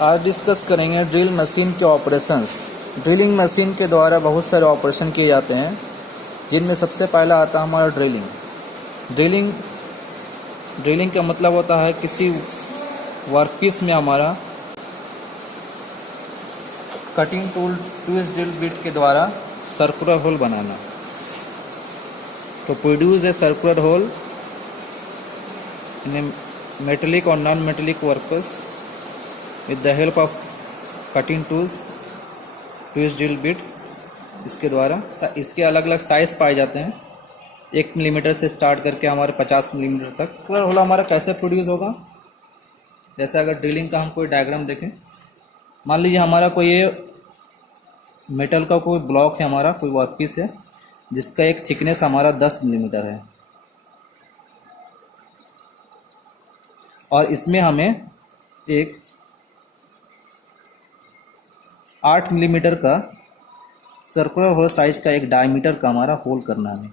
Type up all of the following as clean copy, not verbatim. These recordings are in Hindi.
आज डिस्कस करेंगे ड्रिल मशीन के ऑपरेशंस। ड्रिलिंग मशीन के द्वारा बहुत सारे ऑपरेशन किए जाते हैं, जिनमें सबसे पहला आता है हमारा ड्रिलिंग। ड्रिलिंग का मतलब होता है किसी वर्कपीस में हमारा cutting tool twist drill bit के द्वारा सर्कुलर होल बनाना। तो produce a circular hole in a metallic और non metallic workpiece with the help of cutting tools twist drill bit। इसके द्वारा इसके अलग अलग साइज पाए जाते हैं, 1 मिलीमीटर से स्टार्ट करके हमारे 50 मिलीमीटर तक। पूरा होल हमारा कैसे प्रोड्यूस होगा, जैसे अगर ड्रिलिंग का हम कोई डायग्राम देखें, मान लीजिए हमारा कोई ये मेटल का कोई ब्लॉक है, हमारा कोई वर्कपीस है जिसका एक थिकनेस हमारा 10 मिलीमीटर है, और इसमें हमें एक 8 मिलीमीटर का सर्कुलर होल साइज का एक डायमीटर का हमारा होल करना है,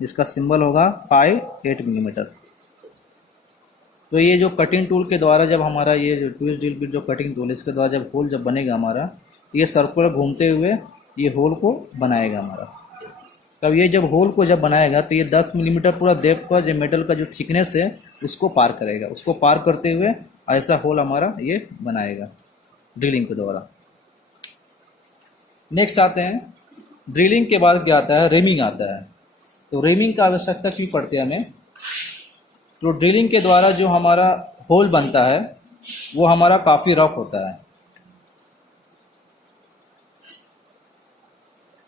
जिसका सिंबल होगा 8 मिलीमीटर। तो ये जो कटिंग टूल के द्वारा जब हमारा ये जो ट्विस्ट ड्रिल बिट जो कटिंग टूल, इसके द्वारा जब होल जब बनेगा हमारा, तो ये सर्कुलर घूमते हुए ये होल को बनाएगा हमारा। तब ये जब होल को जब बनाएगा तो ये 10 मिलीमीटर पूरा डेप्थ पर जो मेटल का जो थिकनेस है उसको पार करेगा। उसको पार करते हुए ऐसा होल हमारा ये बनाएगा ड्रिलिंग के द्वारा। नेक्स्ट आते हैं, ड्रिलिंग के बाद क्या आता है, रेमिंग आता है। तो रेमिंग का आवश्यकता क्यों पड़ती है हमें? तो ड्रिलिंग के द्वारा जो हमारा होल बनता है वो हमारा काफ़ी रफ होता है।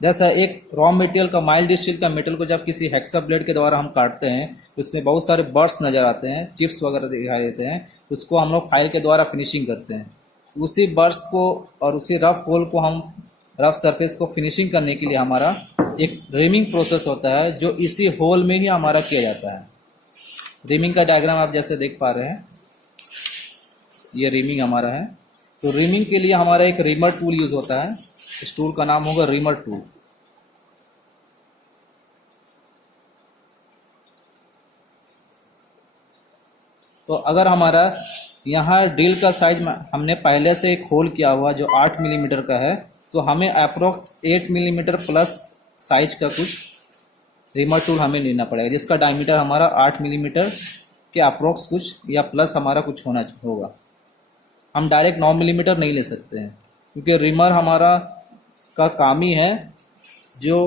जैसा एक रॉ मटेरियल का माइल्ड स्टील का मेटल को जब किसी हेक्सा ब्लेड के द्वारा हम काटते हैं तो उसमें बहुत सारे बर्ड्स नज़र आते हैं, चिप्स वगैरह दिखाई देते हैं, उसको हम लोग फाइल के द्वारा फिनिशिंग करते हैं। उसी बर्ड्स को और उसी रफ होल को हम रफ सरफेस को फिनिशिंग करने के लिए हमारा एक रेमिंग प्रोसेस होता है, जो इसी होल में ही हमारा किया जाता है। रेमिंग का डायग्राम आप जैसे देख पा रहे हैं, ये रेमिंग हमारा है। तो रेमिंग के लिए हमारा एक रीमर टूल यूज होता है, इस टूल का नाम होगा रीमर टूल। तो अगर हमारा यहाँ ड्रिल का साइज हमने पहले से एक होल किया हुआ जो 8 मिलीमीटर का है, तो हमें अप्रोक्स 8 मिलीमीटर प्लस साइज का कुछ रीमर टूल हमें लेना पड़ेगा, जिसका डायमीटर हमारा 8 मिलीमीटर के अप्रोक्स कुछ या प्लस हमारा कुछ होना होगा। हम डायरेक्ट 9 मिलीमीटर नहीं ले सकते हैं, क्योंकि रीमर हमारा का काम ही है जो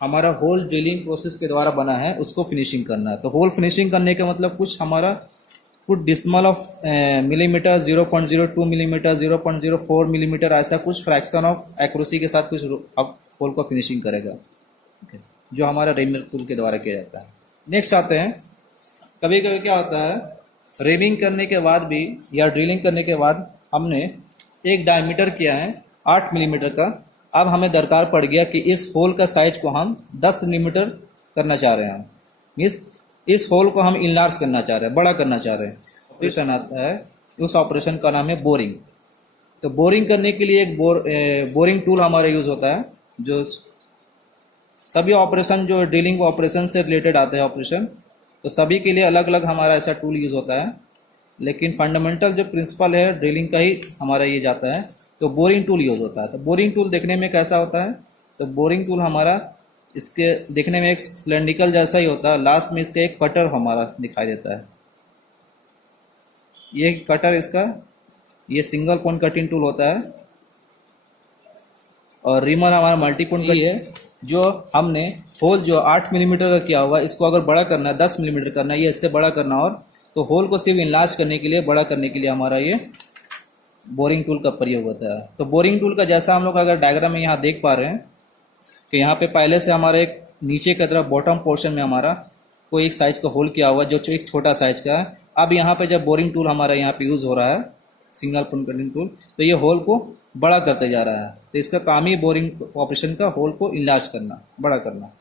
हमारा होल ड्रिलिंग प्रोसेस के द्वारा बना है उसको फिनिशिंग करना है। तो होल फिनिशिंग करने का मतलब कुछ हमारा कुछ dismal of millimetre, 0.02 millimetre, 0.04 millimetre, ऐसा कुछ फ्रैक्शन ऑफ एक्यूरेसी के साथ कुछ अब होल को फिनिशिंग करेगा, जो हमारा रेमिंग टूल के द्वारा किया जाता है। नेक्स्ट आते हैं, कभी कभी क्या होता है, रेमिंग करने के बाद भी या ड्रिलिंग करने के बाद हमने एक डायमीटर किया है 8 मिलीमीटर का, अब हमें दरकार पड़ गया कि इस होल का साइज को हम 10 मिलीमीटर करना चाह रहे हैं। मीन्स इस होल को हम इनलार्ज करना चाह रहे हैं, बड़ा करना चाह रहे हैं। ऑपरेशन आता है, उस ऑपरेशन का नाम है बोरिंग। तो बोरिंग करने के लिए एक बोरिंग टूल हमारा यूज़ होता है, जो सभी ऑपरेशन जो ड्रिलिंग ऑपरेशन से रिलेटेड आते हैं ऑपरेशन, तो सभी के लिए अलग अलग हमारा ऐसा टूल यूज़ होता है, लेकिन फंडामेंटल जो प्रिंसिपल है ड्रिलिंग का ही हमारा ये जाता है। तो बोरिंग टूल यूज़ होता है। तो बोरिंग टूल देखने में कैसा होता है, तो बोरिंग टूल हमारा इसके देखने में एक सिलेंड्रिकल जैसा ही होता है, लास्ट में इसका एक कटर हमारा दिखाई देता है। ये कटर इसका ये सिंगल पॉइंट कटिंग टूल होता है, और रीमर हमारा मल्टी पॉइंट का है, जो हमने होल जो 8 मिलीमीटर का किया हुआ इसको अगर बड़ा करना है, 10 मिलीमीटर करना है, ये इससे बड़ा करना, और तो होल को सिर्फ इनलार्ज करने के लिए, बड़ा करने के लिए हमारा ये बोरिंग टूल का प्रयोग होता है। तो बोरिंग टूल का जैसा हम लोग अगर डायग्राम में यहाँ देख पा रहे हैं कि यहाँ पे पहले से हमारा एक नीचे की तरफ बॉटम पोर्शन में हमारा कोई एक साइज का होल किया हुआ जो एक छोटा साइज का है। अब यहाँ पे जब बोरिंग टूल हमारा यहाँ पे यूज़ हो रहा है, सिंगल पॉइंट कटिंग टूल, तो ये होल को बड़ा करते जा रहा है। तो इसका काम ही बोरिंग ऑपरेशन का होल को इनलार्ज करना, बड़ा करना।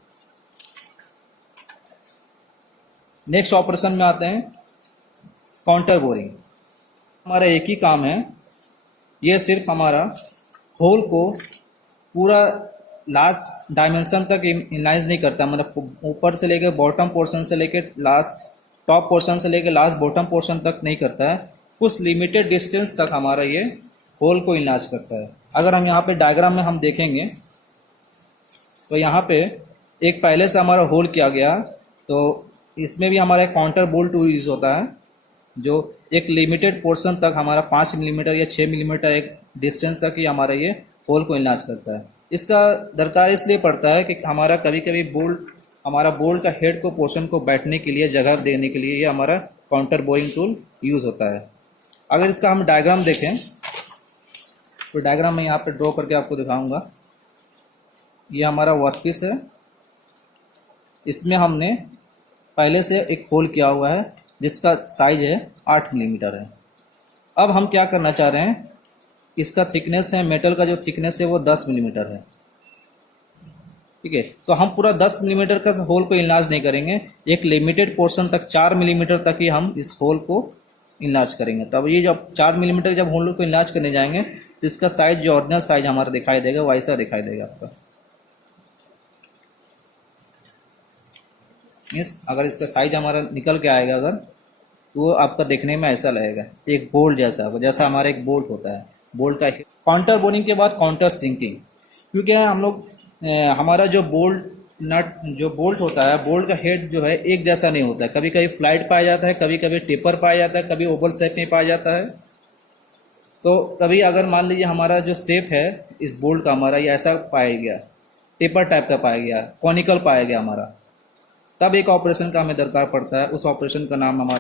नेक्स्ट ऑपरेशन में आते हैं काउंटर बोरिंग। हमारा एक ही काम है, ये सिर्फ हमारा होल को पूरा लास्ट डायमेंशन तक इनलाइज नहीं करता, मतलब ऊपर से लेकर बॉटम पोर्शन से लेकर लास्ट टॉप पोर्शन से लेकर लास्ट बॉटम पोर्शन तक नहीं करता है। कुछ लिमिटेड डिस्टेंस तक हमारा ये होल को इनलार्ज करता है। अगर हम यहाँ पे डायग्राम में हम देखेंगे तो यहाँ पे एक पहले से हमारा होल किया गया, तो इसमें भी हमारा एक काउंटर बोल्ट टूल यूज़ होता है जो एक लिमिटेड पोर्शन तक हमारा 5 मिलीमीटर या 6 मिलीमीटर एक डिस्टेंस तक ही हमारा ये होल को इनलार्ज करता है। इसका दरकार इसलिए पड़ता है कि हमारा कभी कभी बोल्ट का हेड को पोर्शन को बैठने के लिए, जगह देने के लिए ये हमारा काउंटर बोरिंग टूल यूज़ होता है। अगर इसका हम डायग्राम देखें तो डायग्राम में यहाँ पे ड्रॉ करके आपको दिखाऊंगा। ये हमारा वर्कपीस है, इसमें हमने पहले से एक होल किया हुआ है जिसका साइज है 8 मिलीमीटर है। अब हम क्या करना चाह रहे हैं, इसका थिकनेस है, मेटल का जो थिकनेस है वो 10 मिलीमीटर है, ठीक है। तो हम पूरा 10 मिलीमीटर का होल को इनलार्ज नहीं करेंगे, एक लिमिटेड पोर्शन तक 4 मिलीमीटर तक ही हम इस होल को इनलार्ज करेंगे। तब ये जब 4 मिलीमीटर जब होल को इनलार्ज करने जाएंगे तो इसका साइज जो ओरिजिनल साइज हमारा दिखाई देगा वैसा दिखाई देगा आपका। मीन्स अगर इसका साइज हमारा निकल के आएगा अगर, तो वो आपका देखने में ऐसा लगेगा एक बोल्ट जैसा, जैसा हमारा एक बोल्ट होता है। बोल्ट का काउंटर बोरिंग के बाद काउंटर सिंकिंग, क्योंकि हम लोग हमारा जो बोल्ट होता है, बोल्ट का हेड जो है एक जैसा नहीं होता है, कभी कभी फ्लाइट पाया जाता है, कभी कभी टेपर पाया जाता है, कभी ओवल शेप में पाया जाता है। तो कभी अगर मान लीजिए हमारा जो शेप है इस बोल्ट का हमारा ये ऐसा पाया गया, टेपर टाइप का पाया गया, कॉनिकल पाया गया हमारा, तब एक ऑपरेशन का हमें दरकार पड़ता है। उस ऑपरेशन का नाम हमारा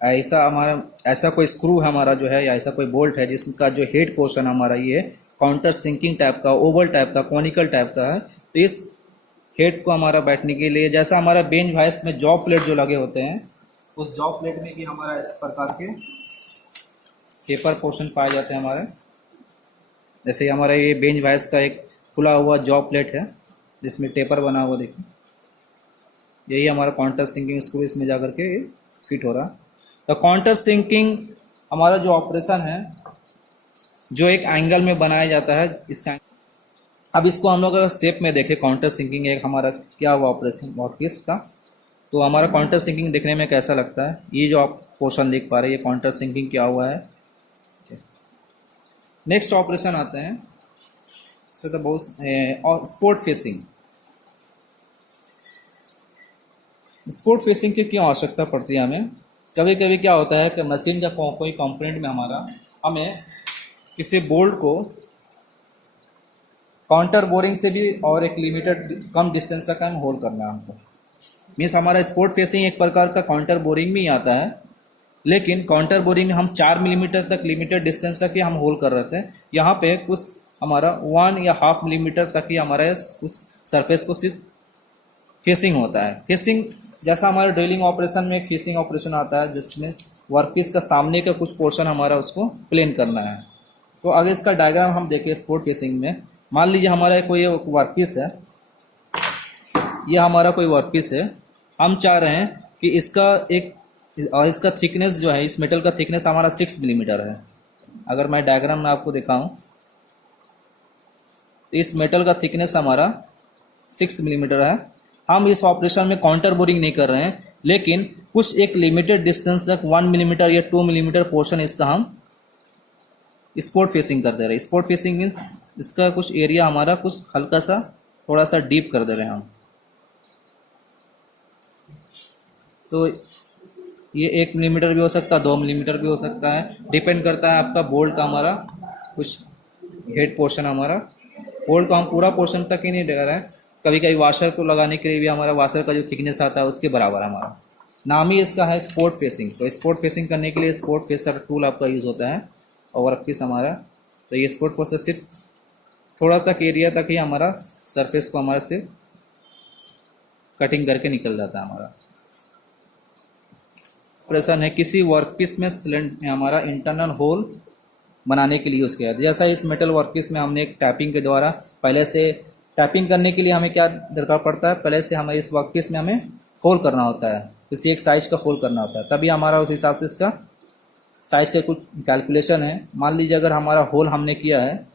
ऐसा कोई स्क्रू हमारा जो है या ऐसा कोई बोल्ट है जिसका जो हेड पोर्शन हमारा ये काउंटर सिंकिंग टाइप का, ओवल टाइप का, कॉनिकल टाइप का है। तो इस हेड को हमारा बैठने के लिए, जैसा हमारा बेंच वाइस में जॉब प्लेट जो लगे होते हैं, उस जॉब प्लेट में भी हमारा इस प्रकार के पेपर पोर्शन पाए जाते हैं हमारे। जैसे हमारा ये बेंच वाइस का एक खुला हुआ जॉब प्लेट है जिसमें टेपर बना हुआ, देखिए यही हमारा काउंटर सिंकिंग स्क्रू इसमें जा करके फिट हो रहा। तो काउंटर सिंकिंग हमारा जो ऑपरेशन है जो एक एंगल में बनाया जाता है इसका। अब इसको हम लोग अगर शेप में देखें, काउंटर सिंकिंग एक हमारा क्या हुआ ऑपरेशन वर्कपीस का, तो हमारा काउंटर सिंकिंग देखने में कैसा लगता है। ये जो आप पोर्शन देख पा रहे हैं ये काउंटर सिंकिंग क्या हुआ है। नेक्स्ट ऑपरेशन आते हैं तो बहुत स्पोर्ट फेसिंग। स्पोर्ट फेसिंग की क्यों आवश्यकता पड़ती है हमें? कभी कभी क्या होता है कि मशीन का कोई कंपोनेंट में हमें किसी बोल्ट को काउंटर बोरिंग से भी और एक लिमिटेड कम डिस्टेंस तक हम होल करना है हमको। मीन्स हमारा स्पोर्ट फेसिंग एक प्रकार का काउंटर बोरिंग में ही आता है, लेकिन काउंटर बोरिंग में हम 4 मिलीमीटर तक लिमिटेड डिस्टेंस तक ही हम होल कर रहे थे। यहाँ पे कुछ हमारा 1 या हाफ मिलीमीटर तक ही हमारे उस सरफेस को सिर्फ फेसिंग होता है। फेसिंग जैसा हमारे ड्रिलिंग ऑपरेशन में एक फेसिंग ऑपरेशन आता है जिसमें वर्कपीस का सामने का कुछ पोर्शन हमारा उसको प्लेन करना है। तो अगर इसका डायग्राम हम देखें स्पोर्ट फेसिंग में, मान लीजिए हमारा कोई वर्कपीस है, ये हमारा कोई वर्कपीस है, हम चाह रहे हैं कि इसका थिकनेस जो है, इस मेटल का थिकनेस हमारा 6 मिलीमीटर है। अगर मैं डायग्राम में आपको दिखाऊं, इस मेटल का थिकनेस हमारा 6 मिलीमीटर है। हम इस ऑपरेशन में काउंटर बोरिंग नहीं कर रहे हैं, लेकिन कुछ एक लिमिटेड डिस्टेंस तक 1 मिलीमीटर या 2 मिलीमीटर पोर्शन इसका हम स्पोर्ट फेसिंग कर दे रहे हैं। स्पोर्ट फेसिंग मीन इसका कुछ एरिया हमारा कुछ हल्का सा थोड़ा सा डीप कर दे रहे हैं हम। तो ये 1 मिलीमीटर भी हो सकता है, 2 मिलीमीटर भी हो सकता है, डिपेंड करता है आपका बोल्ट का हमारा कुछ हेड पोर्शन हमारा। बोल्ट को हम पूरा पोर्शन तक ही नहीं दे रहे हैं, कभी कभी वाशर को लगाने के लिए भी हमारा वाशर का जो थिकनेस आता है उसके बराबर हमारा। नाम ही इसका है स्पोर्ट फेसिंग। तो स्पोर्ट फेसिंग करने के लिए स्पोर्ट फेसर टूल आपका यूज़ होता है और वर्कपीस हमारा। तो ये स्पोर्ट फेसर सिर्फ थोड़ा तक एरिया तक ही हमारा सरफेस को हमारा सिर्फ कटिंग करके निकल जाता है हमारा। ऑपरेशन है किसी वर्कपीस में हमारा इंटरनल होल बनाने के लिए यूज़ किया। जैसा इस मेटल वर्कपीस में हमने एक टैपिंग के द्वारा पहले से टैपिंग करने के लिए हमें क्या दरकार पड़ता है, पहले से हमें इस वर्कपीस में हमें होल करना होता है, किसी एक साइज का होल करना होता है, तभी हमारा उस हिसाब से इसका साइज का कुछ कैलकुलेशन है। मान लीजिए अगर हमारा होल हमने किया है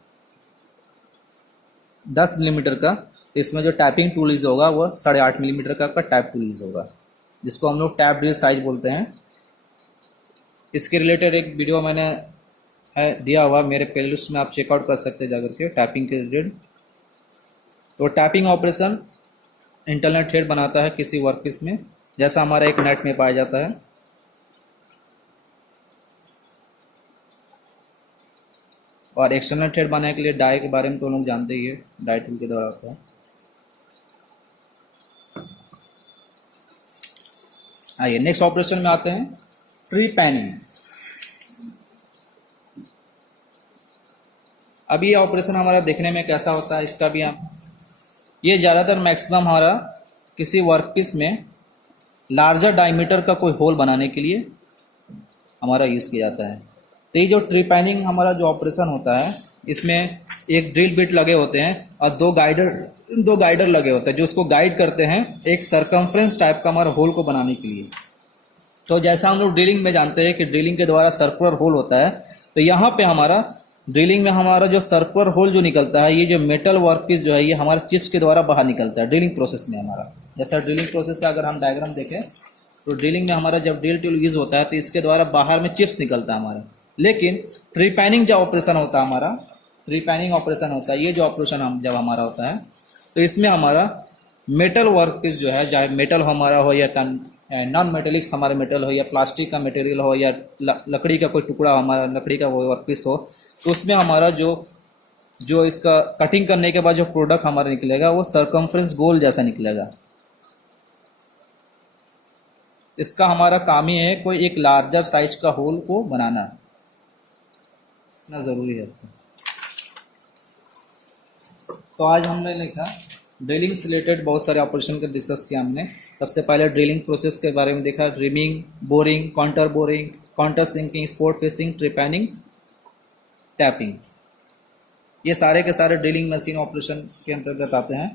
10 मिलीमीटर का, तो इसमें जो टैपिंग टूल यूज होगा वो 8.5 मिलीमीटर का टैप टूल यूज होगा, जिसको हम लोग टैप ड्रिल साइज बोलते हैं। इसके रिलेटेड एक वीडियो मैंने है दिया हुआ मेरे प्लेलिस्ट में, आप चेकआउट कर सकते हैं जाकर के, टैपिंग के रिलेटेड। तो टैपिंग ऑपरेशन इंटरनल थ्रेड बनाता है किसी वर्कपीस में, जैसा हमारा एक नेट में पाया जाता है। और एक्सटर्नल थ्रेड बनाने के लिए डाई के बारे में तो लोग जानते ही है, डाई टूल के द्वारा होता है। आइए नेक्स्ट ऑपरेशन में आते हैं, ट्री पैनिंग। अभी ये ऑपरेशन हमारा देखने में कैसा होता है, इसका भी हम, ये ज़्यादातर मैक्सिमम हमारा किसी वर्कपीस में लार्जर डायमीटर का कोई होल बनाने के लिए हमारा यूज़ किया जाता है। तो ये जो ट्री पैनिंग हमारा जो ऑपरेशन होता है, इसमें एक ड्रिल बिट लगे होते हैं और दो गाइडर लगे होते हैं जो उसको गाइड करते हैं एक सरकमफ्रेंस टाइप का हमारा होल को बनाने के लिए। तो जैसा हम लोग ड्रिलिंग में जानते हैं कि ड्रिलिंग के द्वारा सर्कुलर होल होता है, तो यहाँ पे हमारा ड्रिलिंग में हमारा जो सर्कुलर होल जो निकलता है, ये जो मेटल वर्कपीस जो है ये हमारे चिप्स के द्वारा बाहर निकलता है ड्रिलिंग प्रोसेस में हमारा। जैसा ड्रिलिंग प्रोसेस का अगर हम डायग्राम देखें तो ड्रिलिंग में हमारा जब ड्रिल टूल यूज होता है तो इसके द्वारा बाहर में चिप्स निकलता है हमारा। लेकिन ट्री पैनिंग जो ऑपरेशन होता है हमारा, ट्री पैनिंग ऑपरेशन होता है, ये जो ऑपरेशन हम जब हमारा होता है तो इसमें हमारा मेटल वर्कपीस जो है, चाहे मेटल हमारा हो या नॉन मेटेलिक्स हमारे मेटल हो या प्लास्टिक का मटेरियल हो या लकड़ी का कोई टुकड़ा हमारा लकड़ी का वो वर्कपीस हो, तो उसमें हमारा जो इसका कटिंग करने के बाद जो प्रोडक्ट हमारा निकलेगा वो सरकमफ्रेंस गोल जैसा निकलेगा। इसका हमारा काम ही है कोई एक लार्जर साइज का होल को बनाना, इतना ज़रूरी है। तो आज हमने लिखा ड्रिलिंग से रिलेटेड बहुत सारे ऑपरेशन का डिस्कस किया हमने। सबसे पहले ड्रिलिंग प्रोसेस के बारे में देखा, reaming, boring, countersinking, spot facing, trepanning, tapping, ये सारे के सारे ड्रिलिंग मशीन ऑपरेशन के अंतर्गत आते हैं।